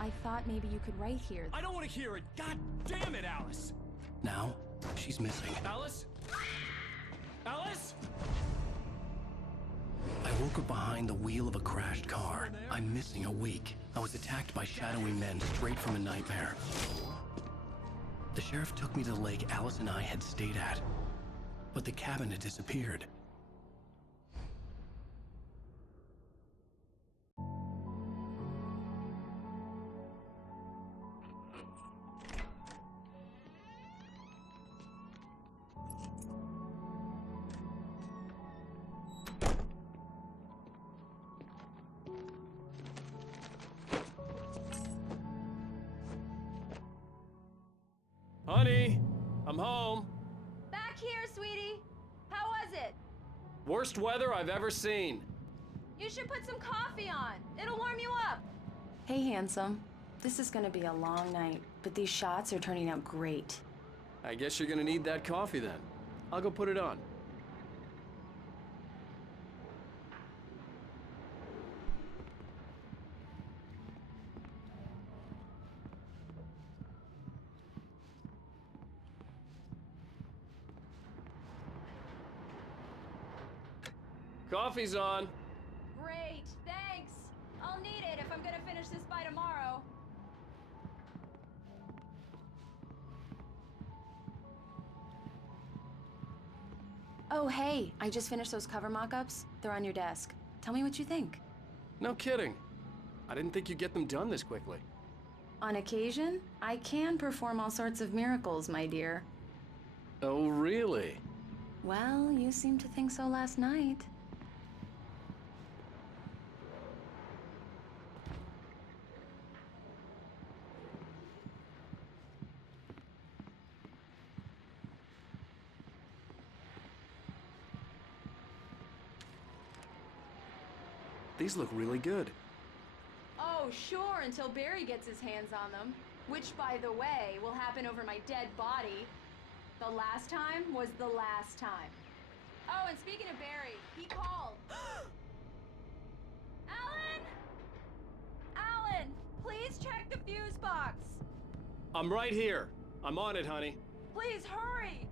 I thought maybe you could write here. I don't want to hear it! God damn it, Alice! Now, she's missing. Alice? Alice? I woke up behind the wheel of a crashed car. I'm missing a week. I was attacked by shadowy men straight from a nightmare. The sheriff took me to the lake Alice and I had stayed at, but the cabin had disappeared. Honey, I'm home. Back here, sweetie. How was it? Worst weather I've ever seen. You should put some coffee on. It'll warm you up. Hey, handsome. This is gonna be a long night, but these shots are turning out great. I guess you're gonna need that coffee then. I'll go put it on. Coffee's on. Great, thanks. I'll need it if I'm gonna finish this by tomorrow. Oh, hey, I just finished those cover mock-ups. They're on your desk. Tell me what you think. No kidding. I didn't think you'd get them done this quickly. On occasion, I can perform all sorts of miracles, my dear. Oh, really? Well, you seemed to think so last night. These look really good. Oh, sure, until Barry gets his hands on them. Which, by the way, will happen over my dead body. The last time was the last time. Oh, and speaking of Barry, he called. Alan! Alan, please check the fuse box. I'm right here. I'm on it, honey. Please hurry.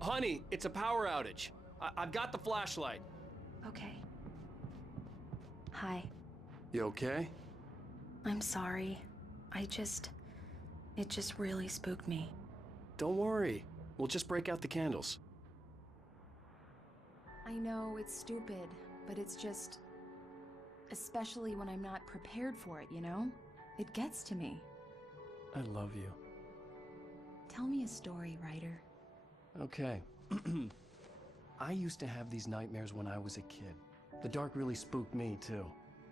Honey, it's a power outage. I've got the flashlight. Okay. Hi. You okay? I'm sorry. It just really spooked me. Don't worry. We'll just break out the candles. I know it's stupid, but it's just... especially when I'm not prepared for it, you know? It gets to me. I love you. Tell me a story, writer. Okay. I used to have these nightmares when I was a kid. The dark really spooked me, too.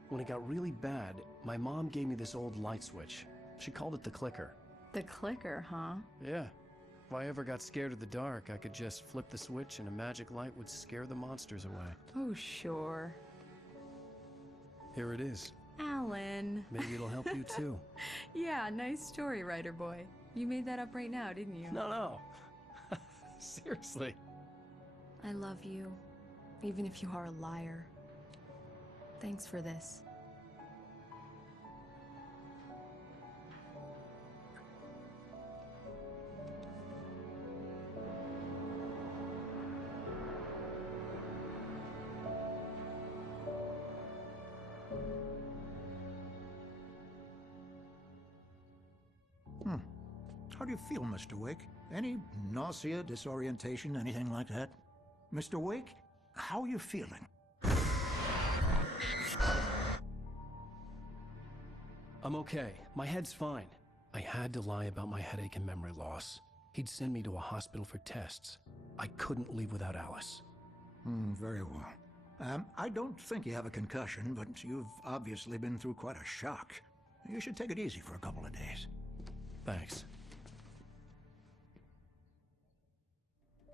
When it got really bad, my mom gave me this old light switch. She called it the clicker. The clicker, huh? Yeah. If I ever got scared of the dark, I could just flip the switch and a magic light would scare the monsters away. Oh, sure. Here it is. Alan. Maybe it'll help you, too. Yeah, nice story, writer boy. You made that up right now, didn't you? No. Seriously. I love you, even if you are a liar. Thanks for this. How do you feel, Mr. Wake? Any nausea, disorientation, anything like that? Mr. Wake, how are you feeling? I'm okay. My head's fine. I had to lie about my headache and memory loss. He'd send me to a hospital for tests. I couldn't leave without Alice. Very well. I don't think you have a concussion, but you've obviously been through quite a shock. You should take it easy for a couple of days. Thanks.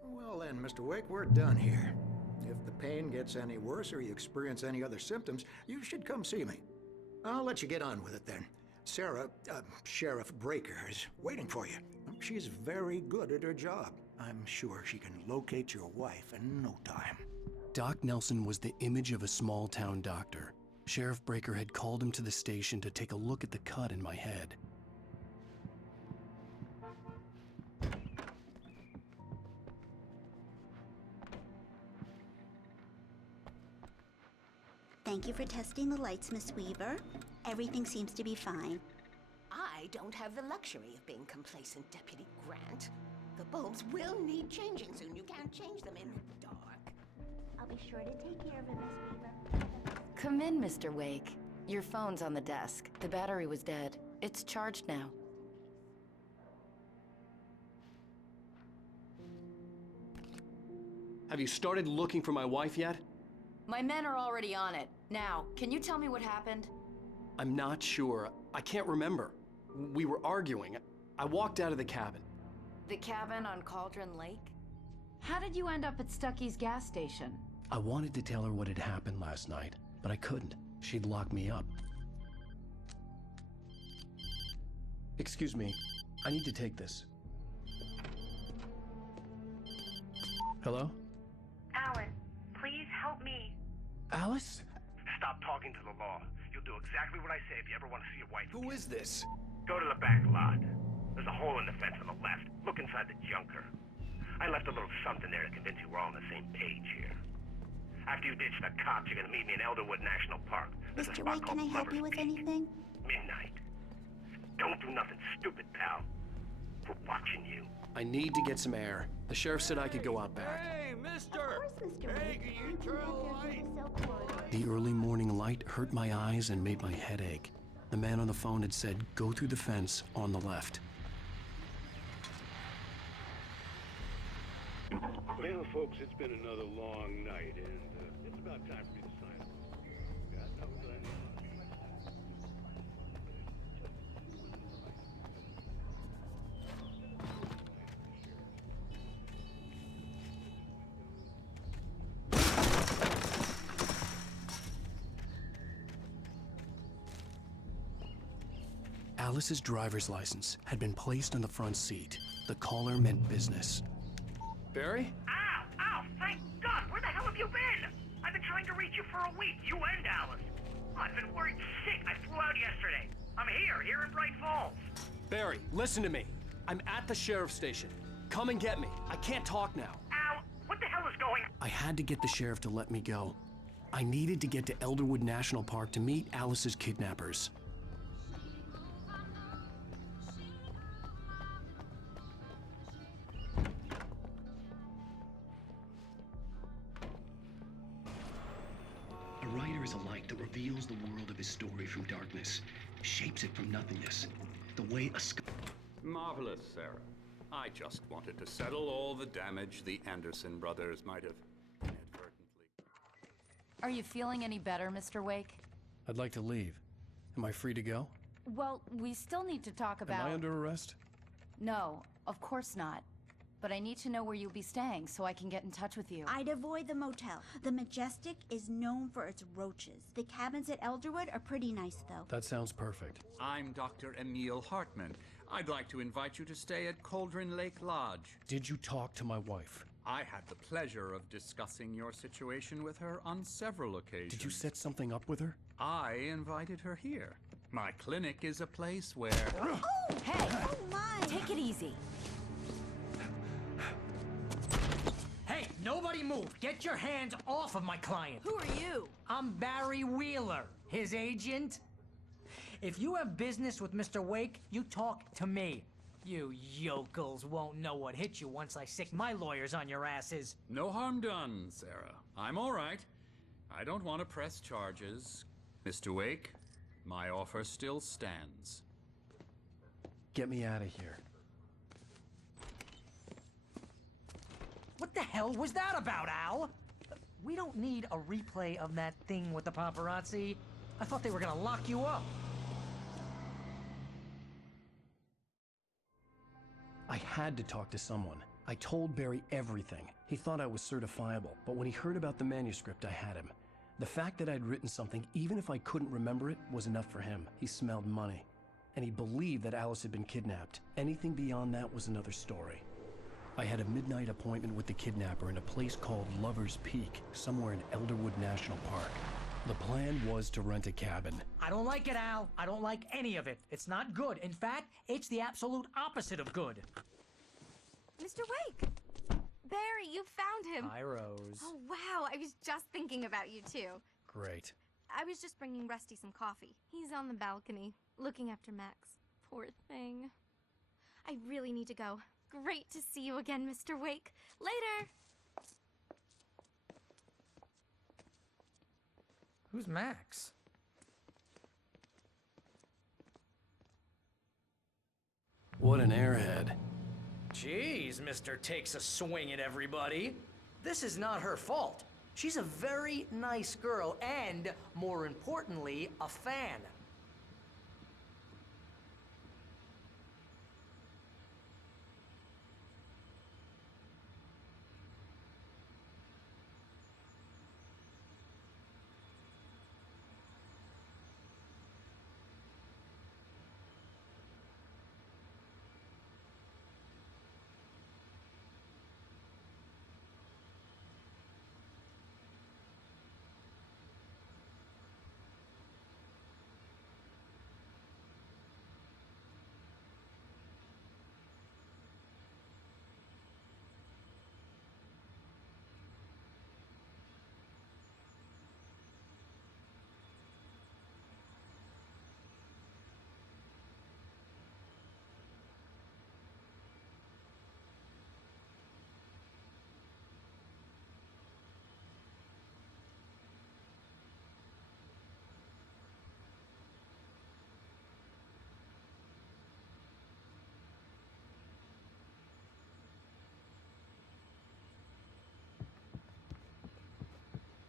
Well then, Mr. Wake, we're done here. If the pain gets any worse or you experience any other symptoms, you should come see me. I'll let you get on with it then. Sarah, Sheriff Breaker, is waiting for you. She's very good at her job. I'm sure she can locate your wife in no time. Doc Nelson was the image of a small-town doctor. Sheriff Breaker had called him to the station to take a look at the cut in my head. Thank you for testing the lights, Miss Weaver. Everything seems to be fine. I don't have the luxury of being complacent, Deputy Grant. The bulbs will need changing soon. You can't change them in the dark. I'll be sure to take care of it, Miss Weaver. Come in, Mr. Wake. Your phone's on the desk. The battery was dead. It's charged now. Have you started looking for my wife yet? My men are already on it. Now, can you tell me what happened? I'm not sure. I can't remember. We were arguing. I walked out of the cabin. The cabin on Cauldron Lake? How did you end up at Stucky's gas station? I wanted to tell her what had happened last night, but I couldn't. She'd lock me up. Excuse me, I need to take this. Hello? Alan, please help me. Alice? Stop talking to the law. You'll do exactly what I say if you ever want to see your wife. Who is this? Go to the back lot. There's a hole in the fence on the left. Look inside the junker. I left a little something there to convince you we're all on the same page here. After you ditch the cops, you're gonna meet me in Elderwood National Park. There's a Mr. spot Wake, called can I help you Lover's with Peak. anything? Midnight. Don't do nothing stupid, pal. We're watching you. I need to get some air. The sheriff said I could go out back. Hey, mister! Of course, Mr. Wake. can you I've been turn back the there light? through the silk corridor. The early morning light hurt my eyes and made my head ache. The man on the phone had said, go through the fence on the left. Well, folks, it's been another long night, and it's about time for me to sign up. God knows I know. Alice's driver's license had been placed on the front seat. The caller meant business. Barry? Ow! Ow! Thank God! Where the hell have you been? I've been trying to reach you for a week. You and Alice. I've been worried sick. I flew out yesterday. I'm here in Bright Falls. Barry, listen to me. I'm at the sheriff's station. Come and get me. I can't talk now. Ow! What the hell is going on? I had to get the sheriff to let me go. I needed to get to Elderwood National Park to meet Alice's kidnappers. A writer is a light that reveals the world of his story from darkness, shapes it from nothingness, the way a Marvelous, Sarah. I just wanted to settle all the damage the Anderson brothers might have inadvertently. Are you feeling any better, Mr. Wake? I'd like to leave. Am I free to go? Well, we still need to talk about... Am I under arrest? No, of course not. But I need to know where you'll be staying so I can get in touch with you. I'd avoid the motel. The Majestic is known for its roaches. The cabins at Elderwood are pretty nice, though. That sounds perfect. I'm Dr. Emil Hartman. I'd like to invite you to stay at Cauldron Lake Lodge. Did you talk to my wife? I had the pleasure of discussing your situation with her on several occasions. Did you set something up with her? I invited her here. My clinic is a place where... Oh! Hey! Oh, my! Take it easy. Hey, nobody move! Get your hands off of my client! Who are you? I'm Barry Wheeler, his agent. If you have business with Mr. Wake, you talk to me. You yokels won't know what hit you once I sick my lawyers on your asses. No harm done, Sarah. I'm all right. I don't want to press charges. Mr. Wake, my offer still stands. Get me out of here. What the hell was that about, Al? We don't need a replay of that thing with the paparazzi. I thought they were gonna lock you up. I had to talk to someone. I told Barry everything. He thought I was certifiable, but when he heard about the manuscript, I had him. The fact that I'd written something, even if I couldn't remember it, was enough for him. He smelled money. And he believed that Alice had been kidnapped. Anything beyond that was another story. I had a midnight appointment with the kidnapper in a place called Lover's Peak, somewhere in Elderwood National Park. The plan was to rent a cabin. I don't like it, Al. I don't like any of it. It's not good. In fact, it's the absolute opposite of good. Mr. Wake! Barry, you found him. Hi, Rose. Oh, wow. I was just thinking about you, too. Great. I was just bringing Rusty some coffee. He's on the balcony, looking after Max. Poor thing. I really need to go. Great to see you again, Mr. Wake. Later! Who's Max? What an airhead. Jeez, Mr. Takes a swing at everybody. This is not her fault. She's a very nice girl and, more importantly, a fan.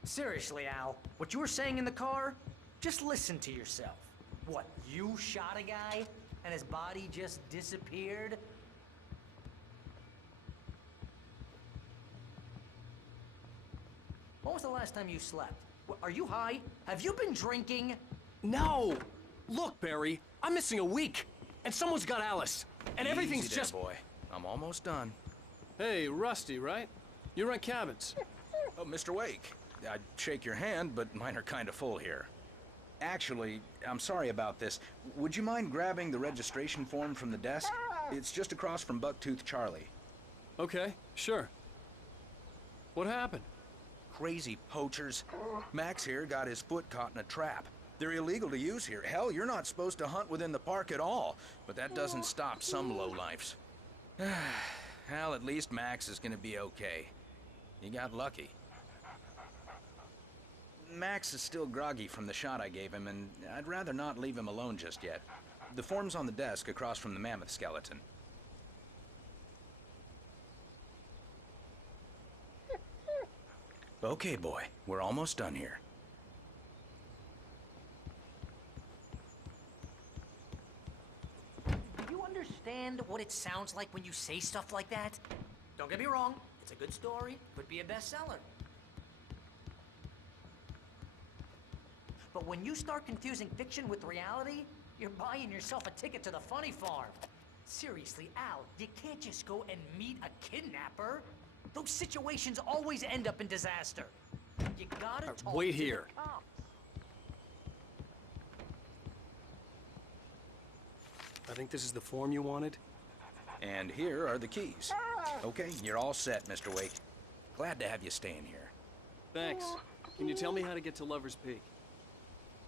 Seriously, Al, what you were saying in the car? Just listen to yourself. What, you shot a guy and his body just disappeared? When was the last time you slept? Are you high? Have you been drinking? No! Look, Barry, I'm missing a week, and someone's got Alice, and everything's Easy there, just... boy. I'm almost done. Hey, Rusty, right? You rent cabins. Oh, Mr. Wake. I'd shake your hand, but mine are kind of full here. Actually, I'm sorry about this. Would you mind grabbing the registration form from the desk? It's just across from Bucktooth Charlie. Okay, sure. What happened? Crazy poachers. Max here got his foot caught in a trap. They're illegal to use here. Hell, you're not supposed to hunt within the park at all. But that doesn't stop some lowlifes. Well, at least Max is gonna be okay. You got lucky. Max is still groggy from the shot I gave him, and I'd rather not leave him alone just yet. The form's on the desk across from the mammoth skeleton. Okay, boy. We're almost done here. Do you understand what it sounds like when you say stuff like that? Don't get me wrong, it's a good story, could be a bestseller. But when you start confusing fiction with reality, you're buying yourself a ticket to the funny farm. Seriously, Al, you can't just go and meet a kidnapper. Those situations always end up in disaster. You gotta talk wait to here. the cops. I think this is the form you wanted. And here are the keys. Okay, you're all set, Mr. Wake. Glad to have you staying here. Thanks. Can you tell me how to get to Lover's Peak?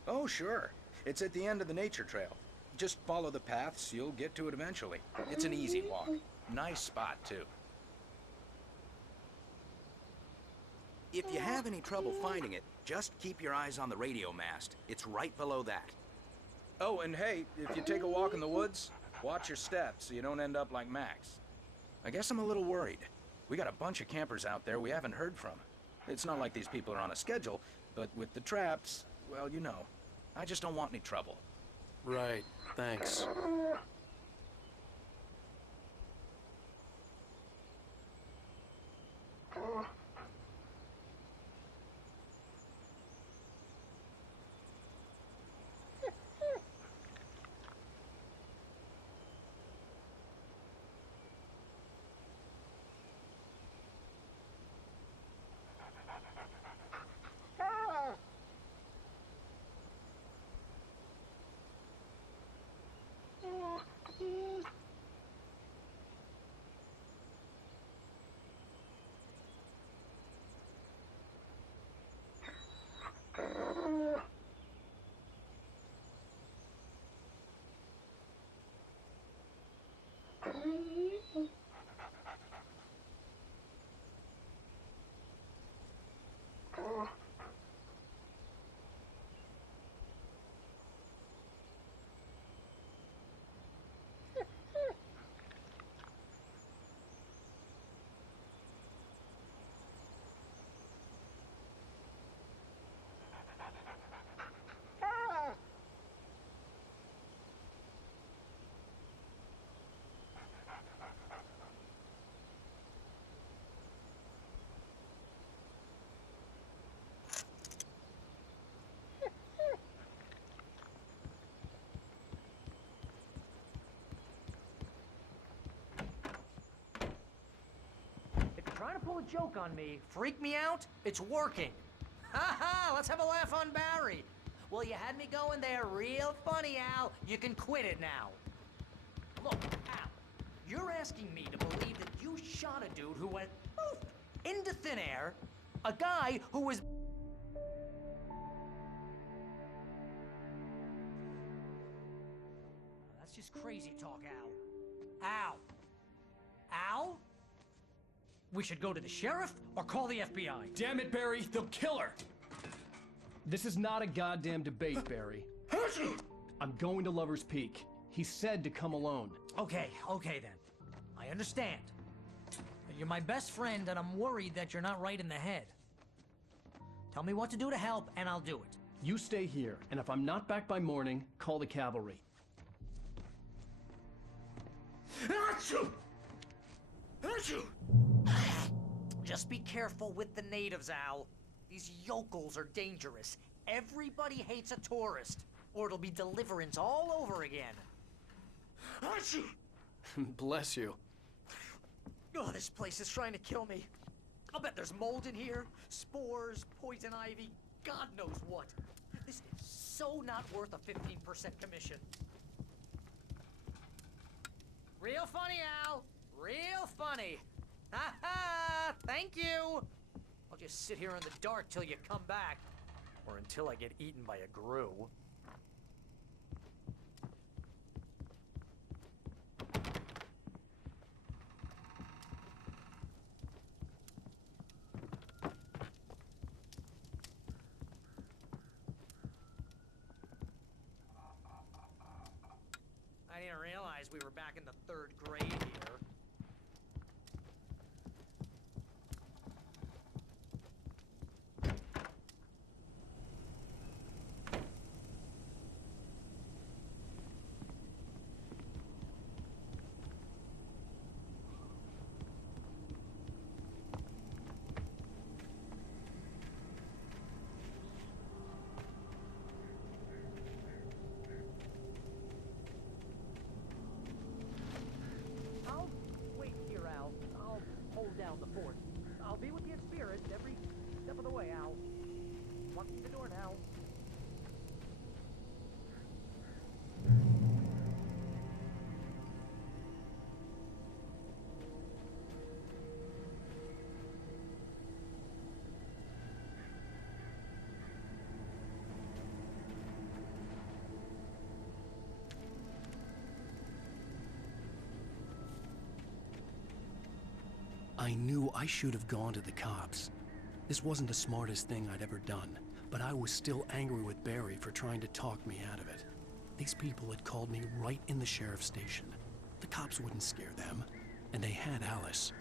Oh, sure. It's at the end of the nature trail. Just follow the paths, you'll get to it eventually. It's an easy walk. Nice spot, too. If you have any trouble finding it, just keep your eyes on the radio mast. It's right below that. Oh, and hey, if you take a walk in the woods, watch your steps so you don't end up like Max. I guess I'm a little worried. We got a bunch of campers out there we haven't heard from. It's not like these people are on a schedule, but with the traps, well, you know. I just don't want any trouble. Right, thanks. a joke on me, freak me out, it's working. Ha ha, let's have a laugh on Barry. Well, you had me going there real funny, Al. You can quit it now. Look, Al, you're asking me to believe that you shot a dude who went poof into thin air, a guy who was... That's just crazy talk, Al. Al! Al? We should go to the sheriff or call the FBI. Damn it, Barry, they'll kill her! This is not a goddamn debate, Barry. I'm going to Lover's Peak. He said to come alone. Okay then. I understand. But you're my best friend and I'm worried that you're not right in the head. Tell me what to do to help and I'll do it. You stay here, and if I'm not back by morning, call the cavalry. Achoo! Achoo! Just be careful with the natives, Al. These yokels are dangerous. Everybody hates a tourist, or it'll be Deliverance all over again. Achoo! Bless you. Oh, this place is trying to kill me. I'll bet there's mold in here, spores, poison ivy, God knows what. This is so not worth a 15% commission. Real funny, Al. Real funny. Ha ha! Thank you! I'll just sit here in the dark till you come back. Or until I get eaten by a grue. I didn't realize we were back in the 3rd grade here. Down the fort. I'll be with you in spirit every step of the way, Al. Walk through the door now. I knew I should have gone to the cops. This wasn't the smartest thing I'd ever done, but I was still angry with Barry for trying to talk me out of it. These people had called me right in the sheriff's station. The cops wouldn't scare them, and they had Alice.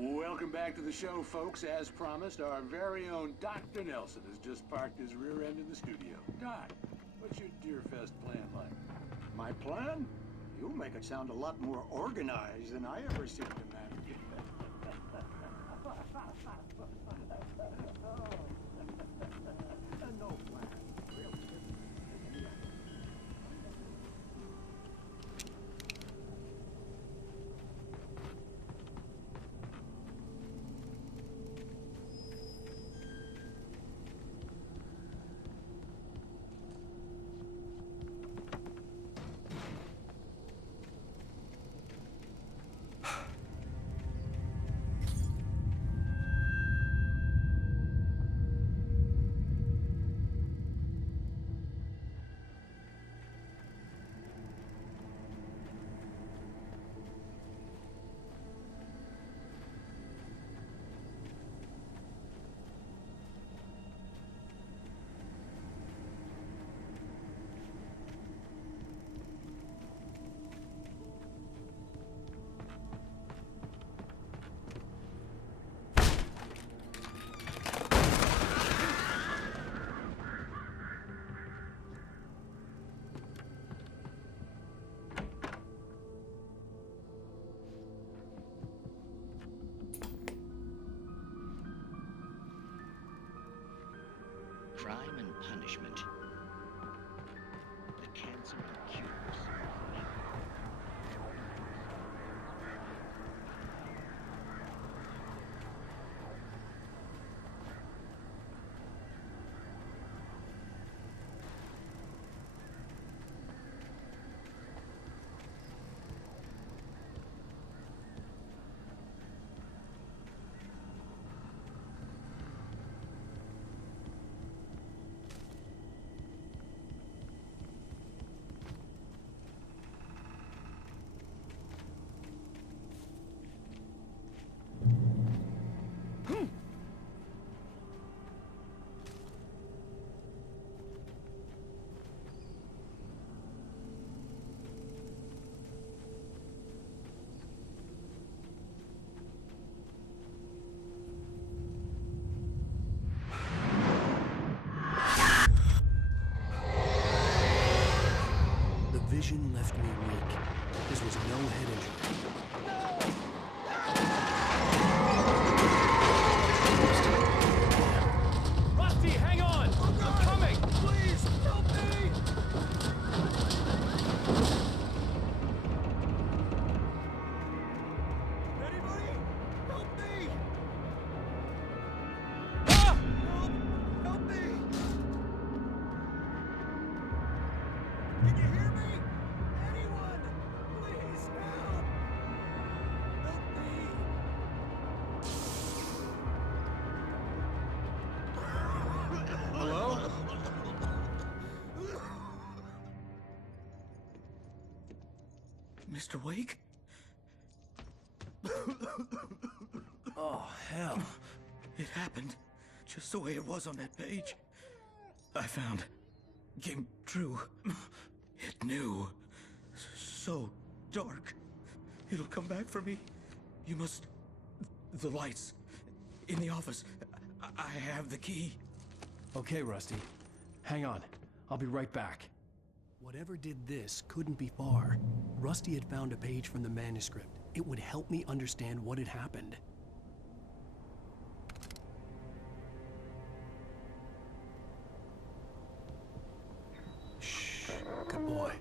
Welcome back to the show, folks. As promised, our very own Dr. Nelson has just parked his rear end in the studio. Doc, what's your Deerfest plan like? My plan? You make it sound a lot more organized than I ever seem to manage. No plan. crime and punishment. The cancer and cures. Vision left me weak. This was no head injury. Rusty, hang on! I'm coming! Please, help me! Anybody? Help me! Ah! Help me! Can you hear me? Anyone? Please help! Help me! Hello? Mr. Wake? Oh, hell. It happened just the way it was on that page. I found. Came true. It knew. So dark. It'll come back for me. You must... The lights. In the office. I have the key. Okay, Rusty. Hang on. I'll be right back. Whatever did this couldn't be far. Rusty had found a page from the manuscript. It would help me understand what had happened. Shh. Good boy.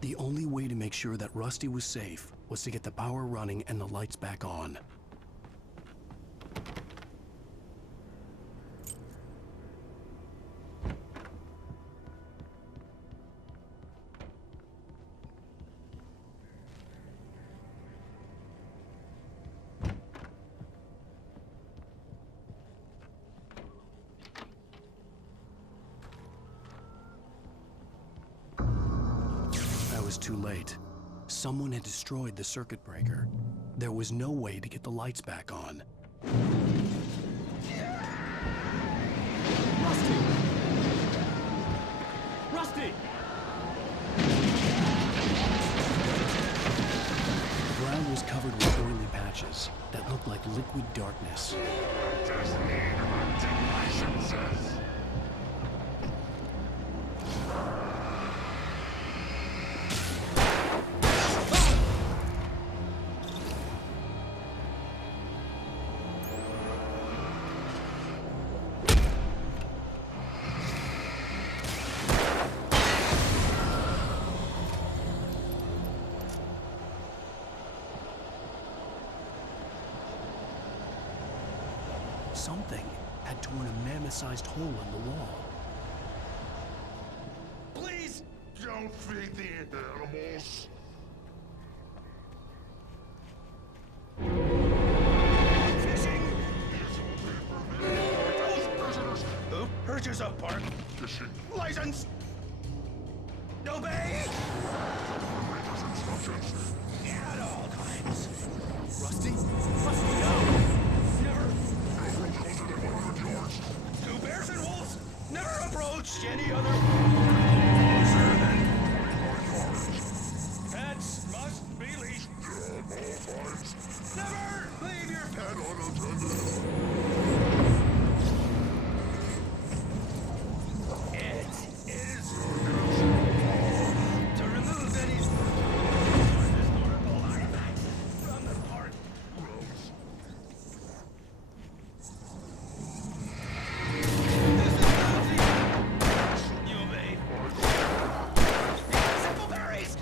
The only way to make sure that Rusty was safe was to get the power running and the lights back on. Too late. Someone had destroyed the circuit breaker. There was no way to get the lights back on. Rusty! Rusty! The ground was covered with oily patches that looked like liquid darkness. Something had torn a mammoth-sized hole in the wall. Please don't feed the animals. Fishing! Who purchase a park? Fishing. License! Obey! At all times. Rusty? Rusty, no! Never! Two bears and wolves never approached any other. Pets must be leashed. all times. Never leave your pet unattended. It is to remove any historical artifacts from the park. You obey. Simple berries.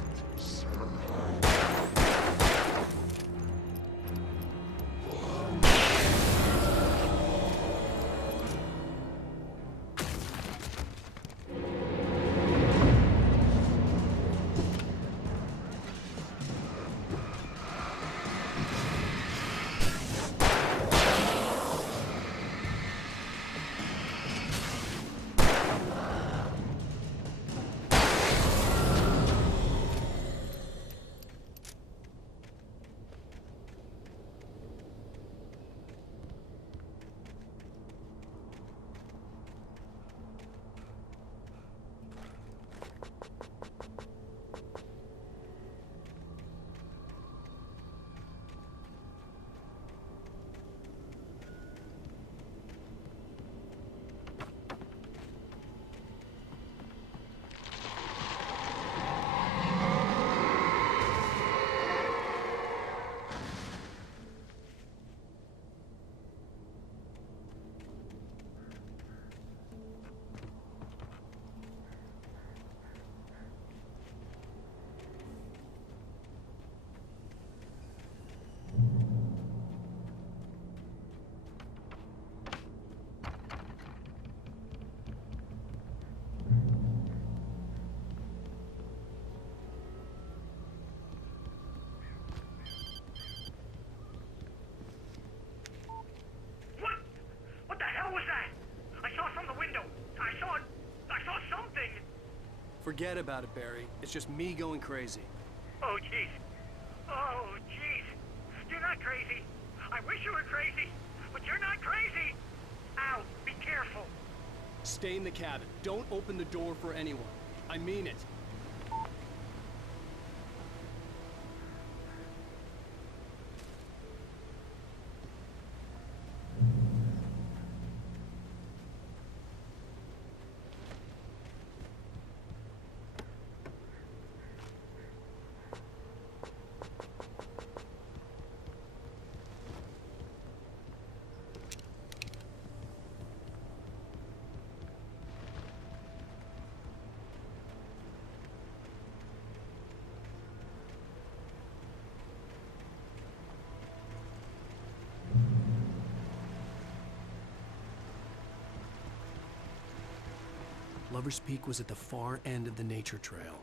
What the hell was that? I saw from the window. I saw something. Forget about it, Barry. It's just me going crazy. Oh, jeez. Oh, jeez. You're not crazy. I wish you were crazy, but you're not crazy. Ow, be careful. Stay in the cabin. Don't open the door for anyone. I mean it. Lover's Peak was at the far end of the nature trail.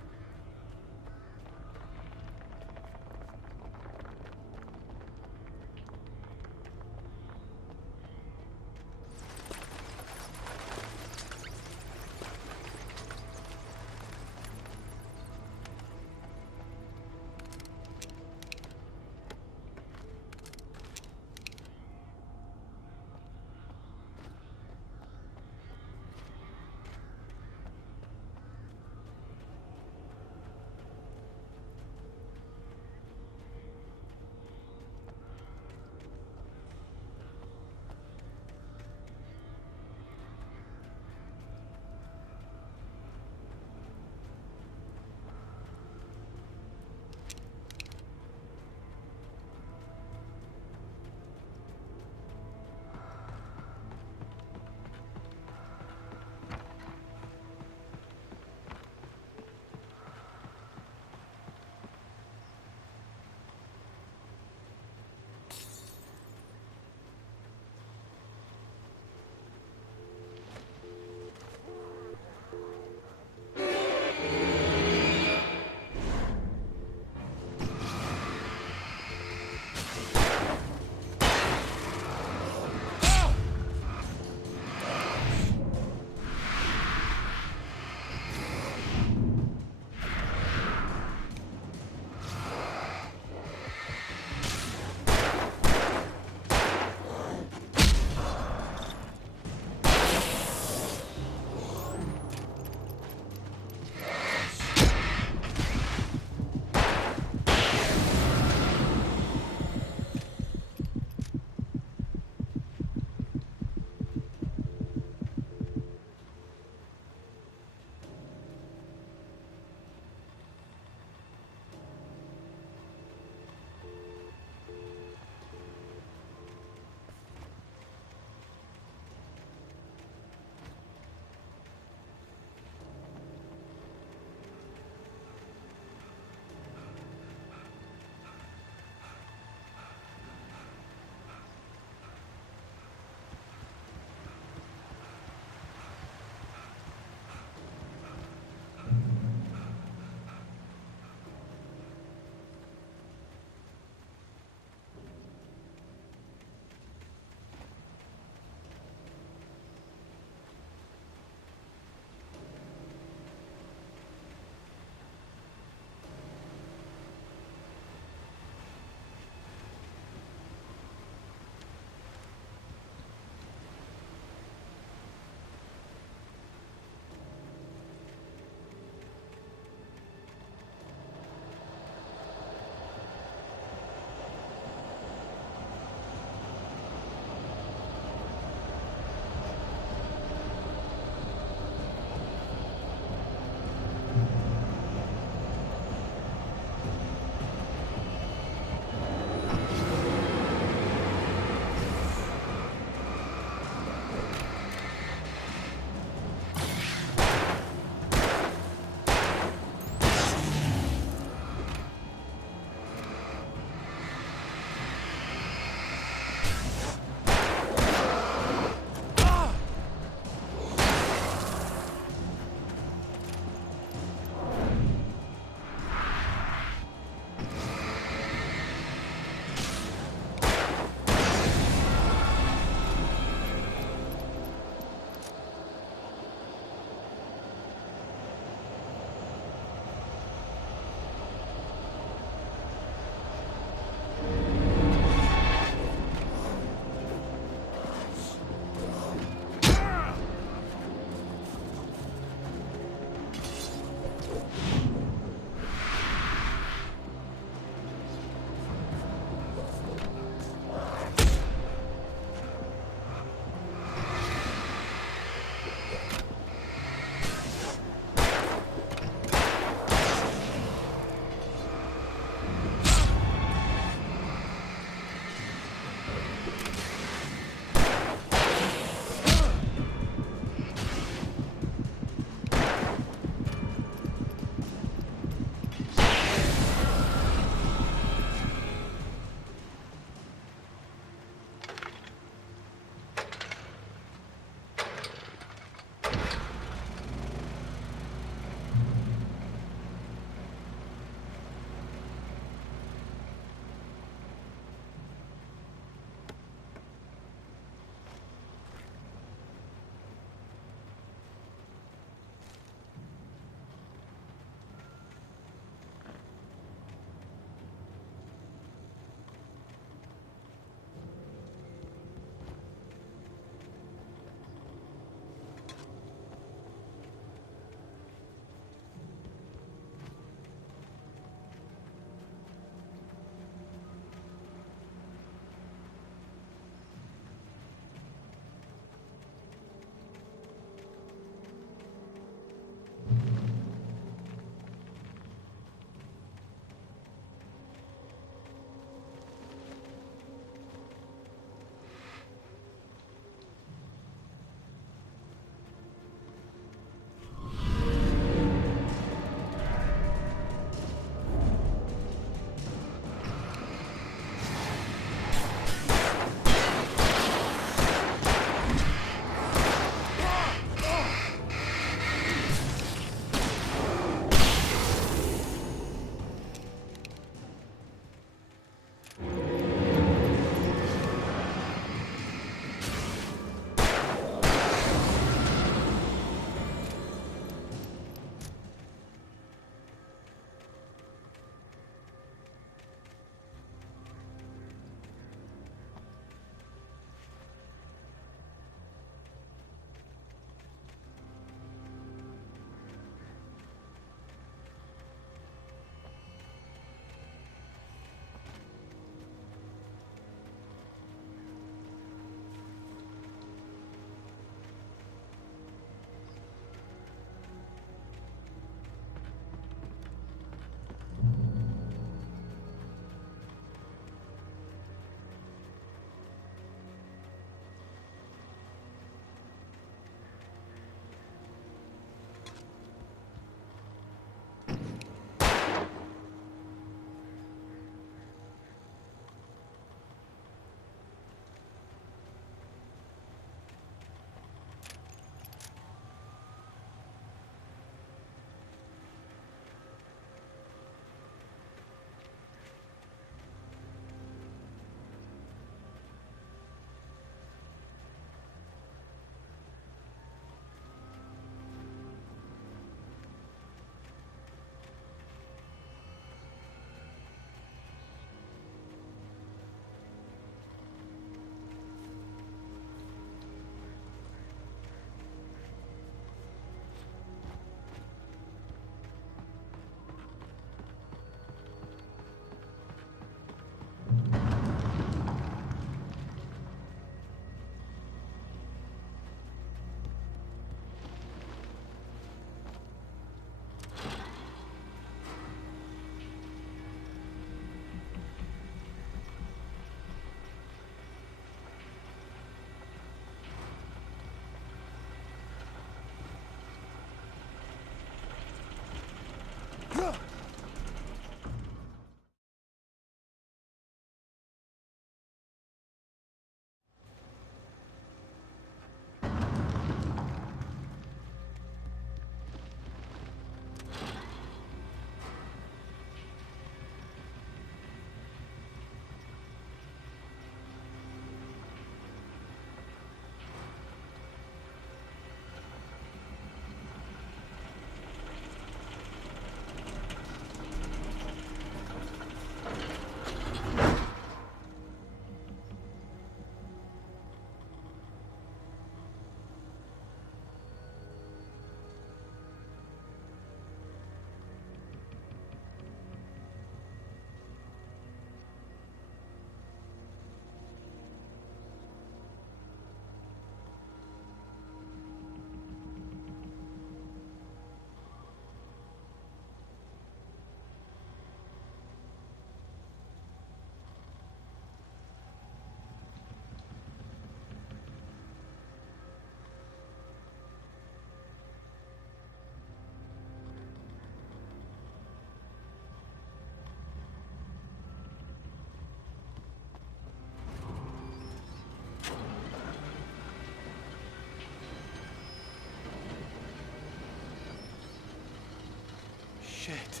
shit.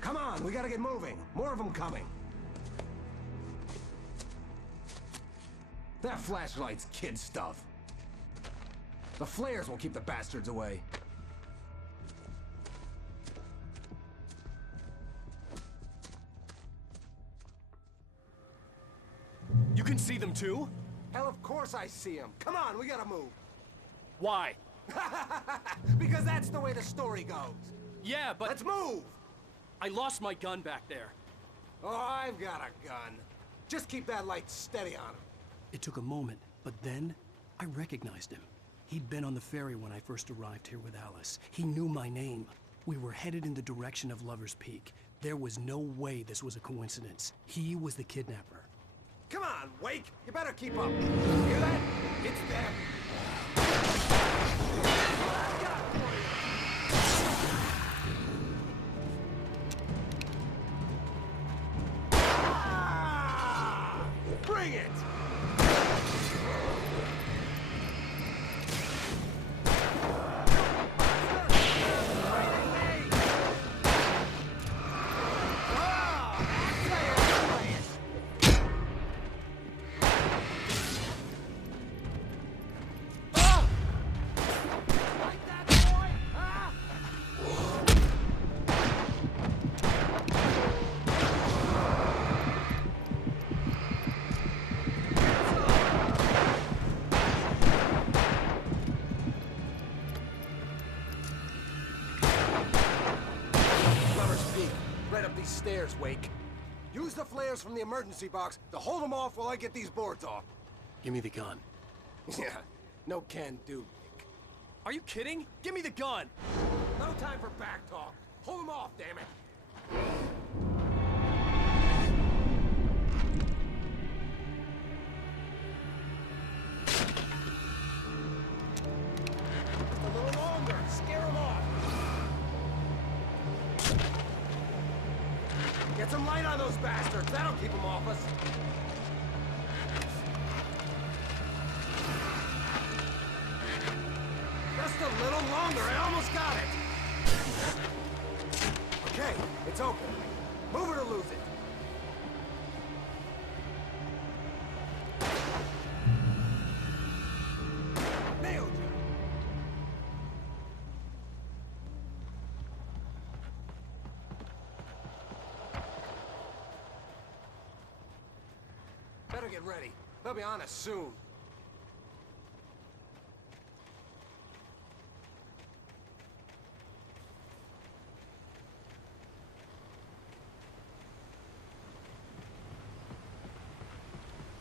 Come on, we gotta get moving. More of them coming. That flashlight's kid stuff. The flares will keep the bastards away. You can see them too? Hell, of course I see them. Come on, we gotta move. Why? Because that's the way the story goes. Yeah, but... Let's move! I lost my gun back there. Oh, I've got a gun. Just keep that light steady on him. It took a moment, but then I recognized him. He'd been on the ferry when I first arrived here with Alice. He knew my name. We were headed in the direction of Lover's Peak. There was no way this was a coincidence. He was the kidnapper. Come on, Wake! You better keep up. Hear that? It's them. Bring it! Stairs, Wake. Use the flares from the emergency box to hold them off while I get these boards off. Give me the gun. Yeah, no can do, Wake. Are you kidding? Give me the gun! No time for back talk. Hold them off, damn it. Just a little longer. Scare them off. Get some light on those bastards. That'll keep them off us. Just a little longer. I almost got it. Okay, it's open. Move it or lose it. Nailed you. Better get ready. They'll be on us soon.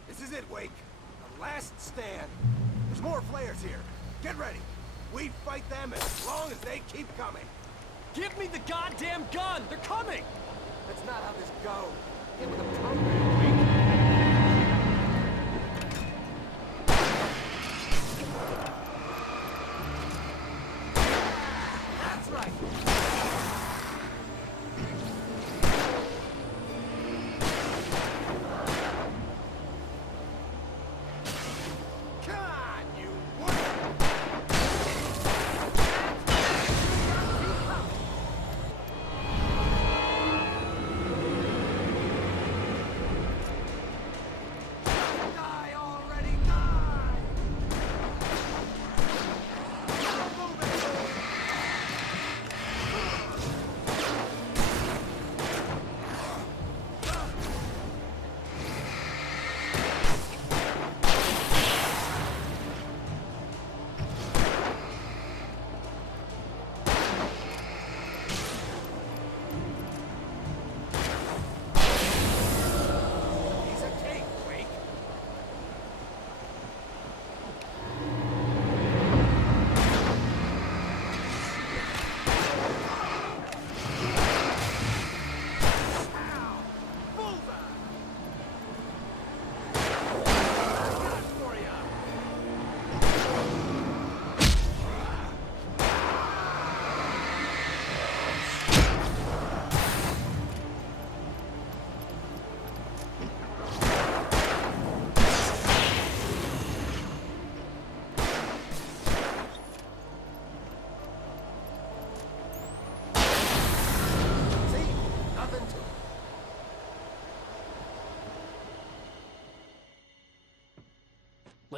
This is it, Wake. The last stand. There's more flares here. Get ready. We fight them as long as they keep coming. Give me the goddamn gun! They're coming! That's not how this goes. Get with them program, Wake. That's right.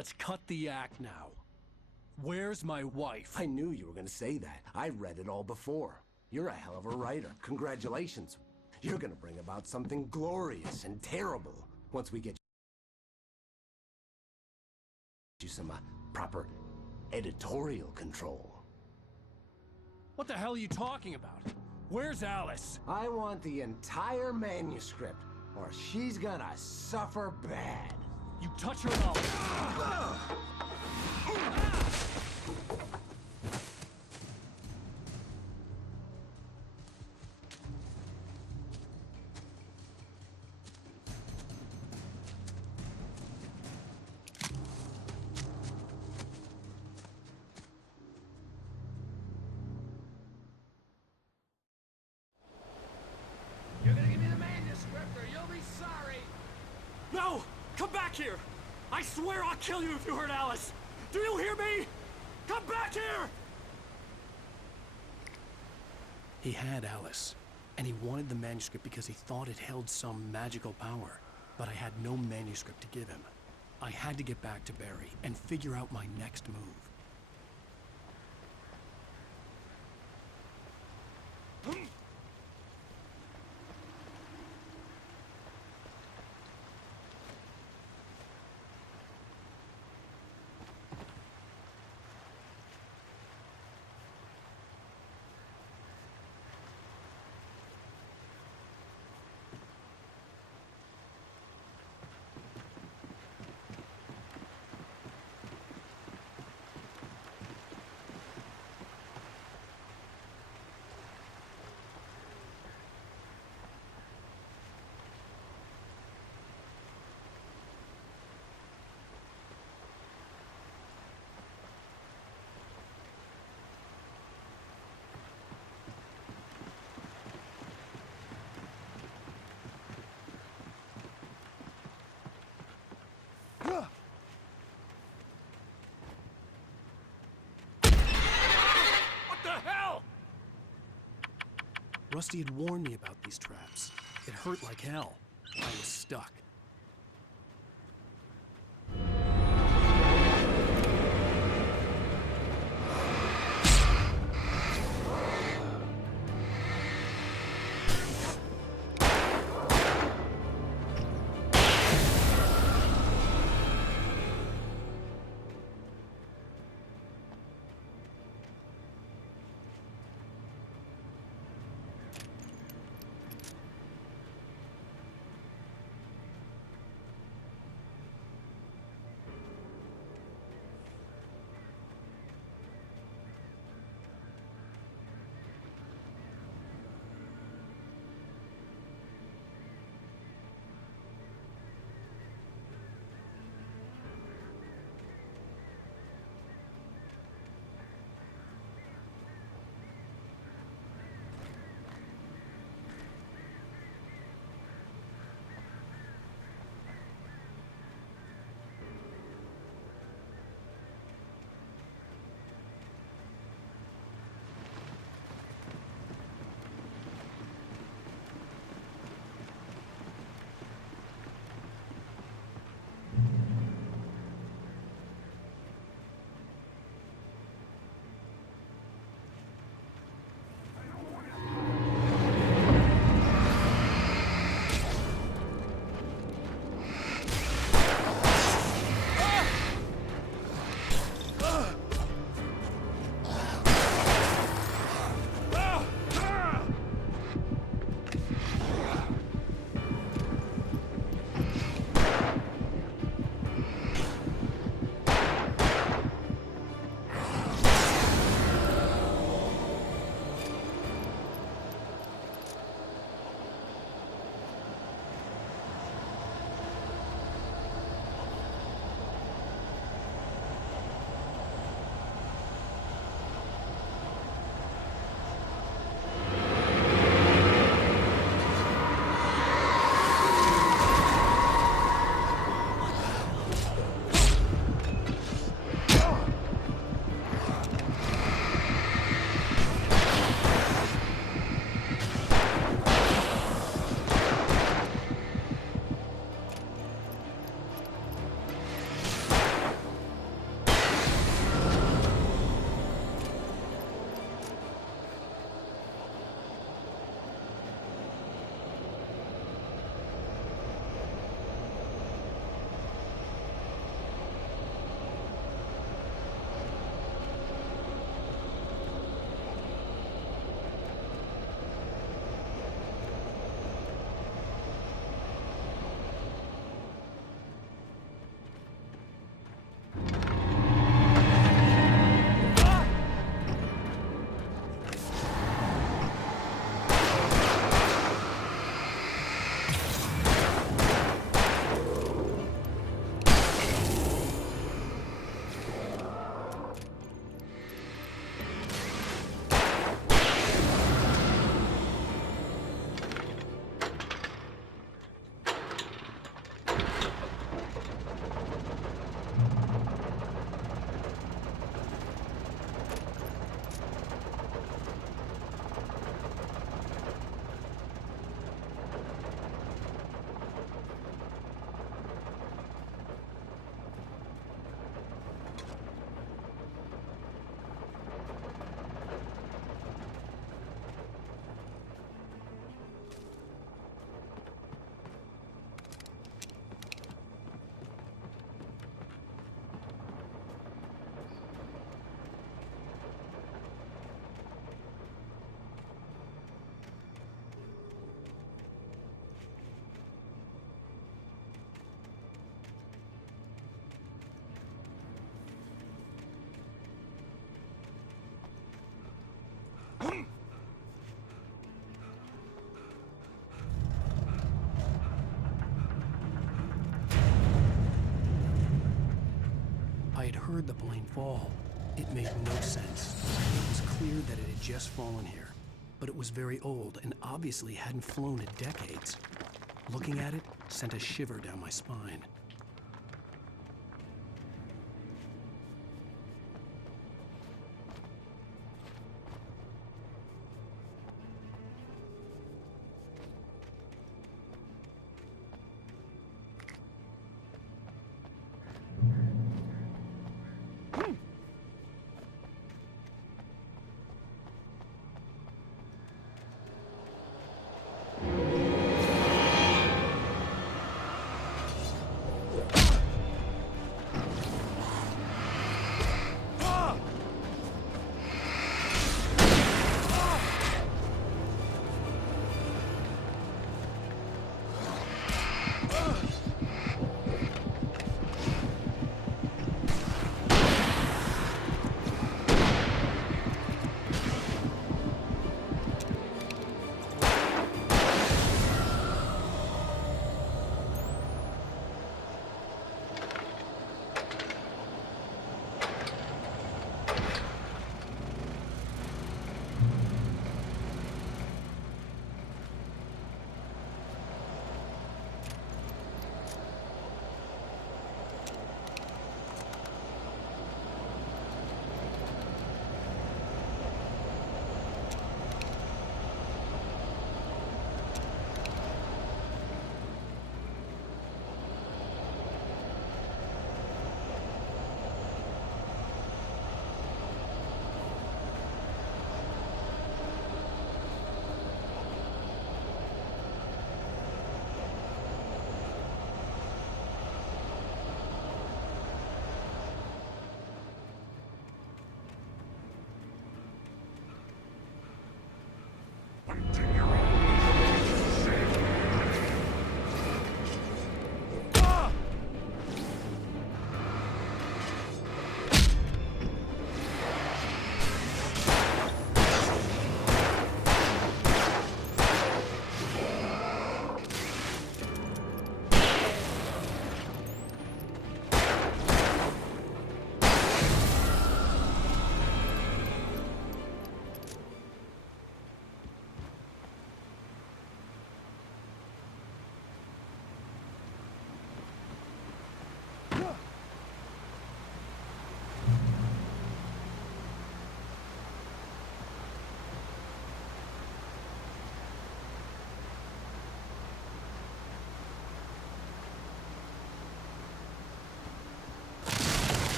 Let's cut the act now. Where's my wife? I knew you were gonna say that. I read it all before. You're a hell of a writer. Congratulations. You're gonna bring about something glorious and terrible once we get you some proper editorial control. What the hell are you talking about? Where's Alice? I want the entire manuscript, or she's gonna suffer bad. You touch her and I'll... You're gonna give me the manuscript or you'll be sorry! No! Come back here! I swear I'll kill you if you hurt Alice! Do you hear me? Come back here! He had Alice, and he wanted the manuscript because he thought it held some magical power. But I had no manuscript to give him. I had to get back to Barry and figure out my next move. Rusty had warned me about these traps. It hurt like hell. I was stuck. heard the plane fall. It made no sense. It was clear that it had just fallen here, but it was very old and obviously hadn't flown in decades. Looking at it sent a shiver down my spine.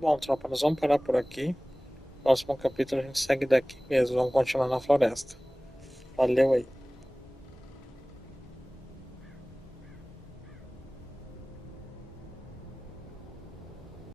Bom, tropa, nós vamos parar por aqui. Próximo capítulo a gente segue daqui mesmo. Vamos continuar na floresta. Valeu aí.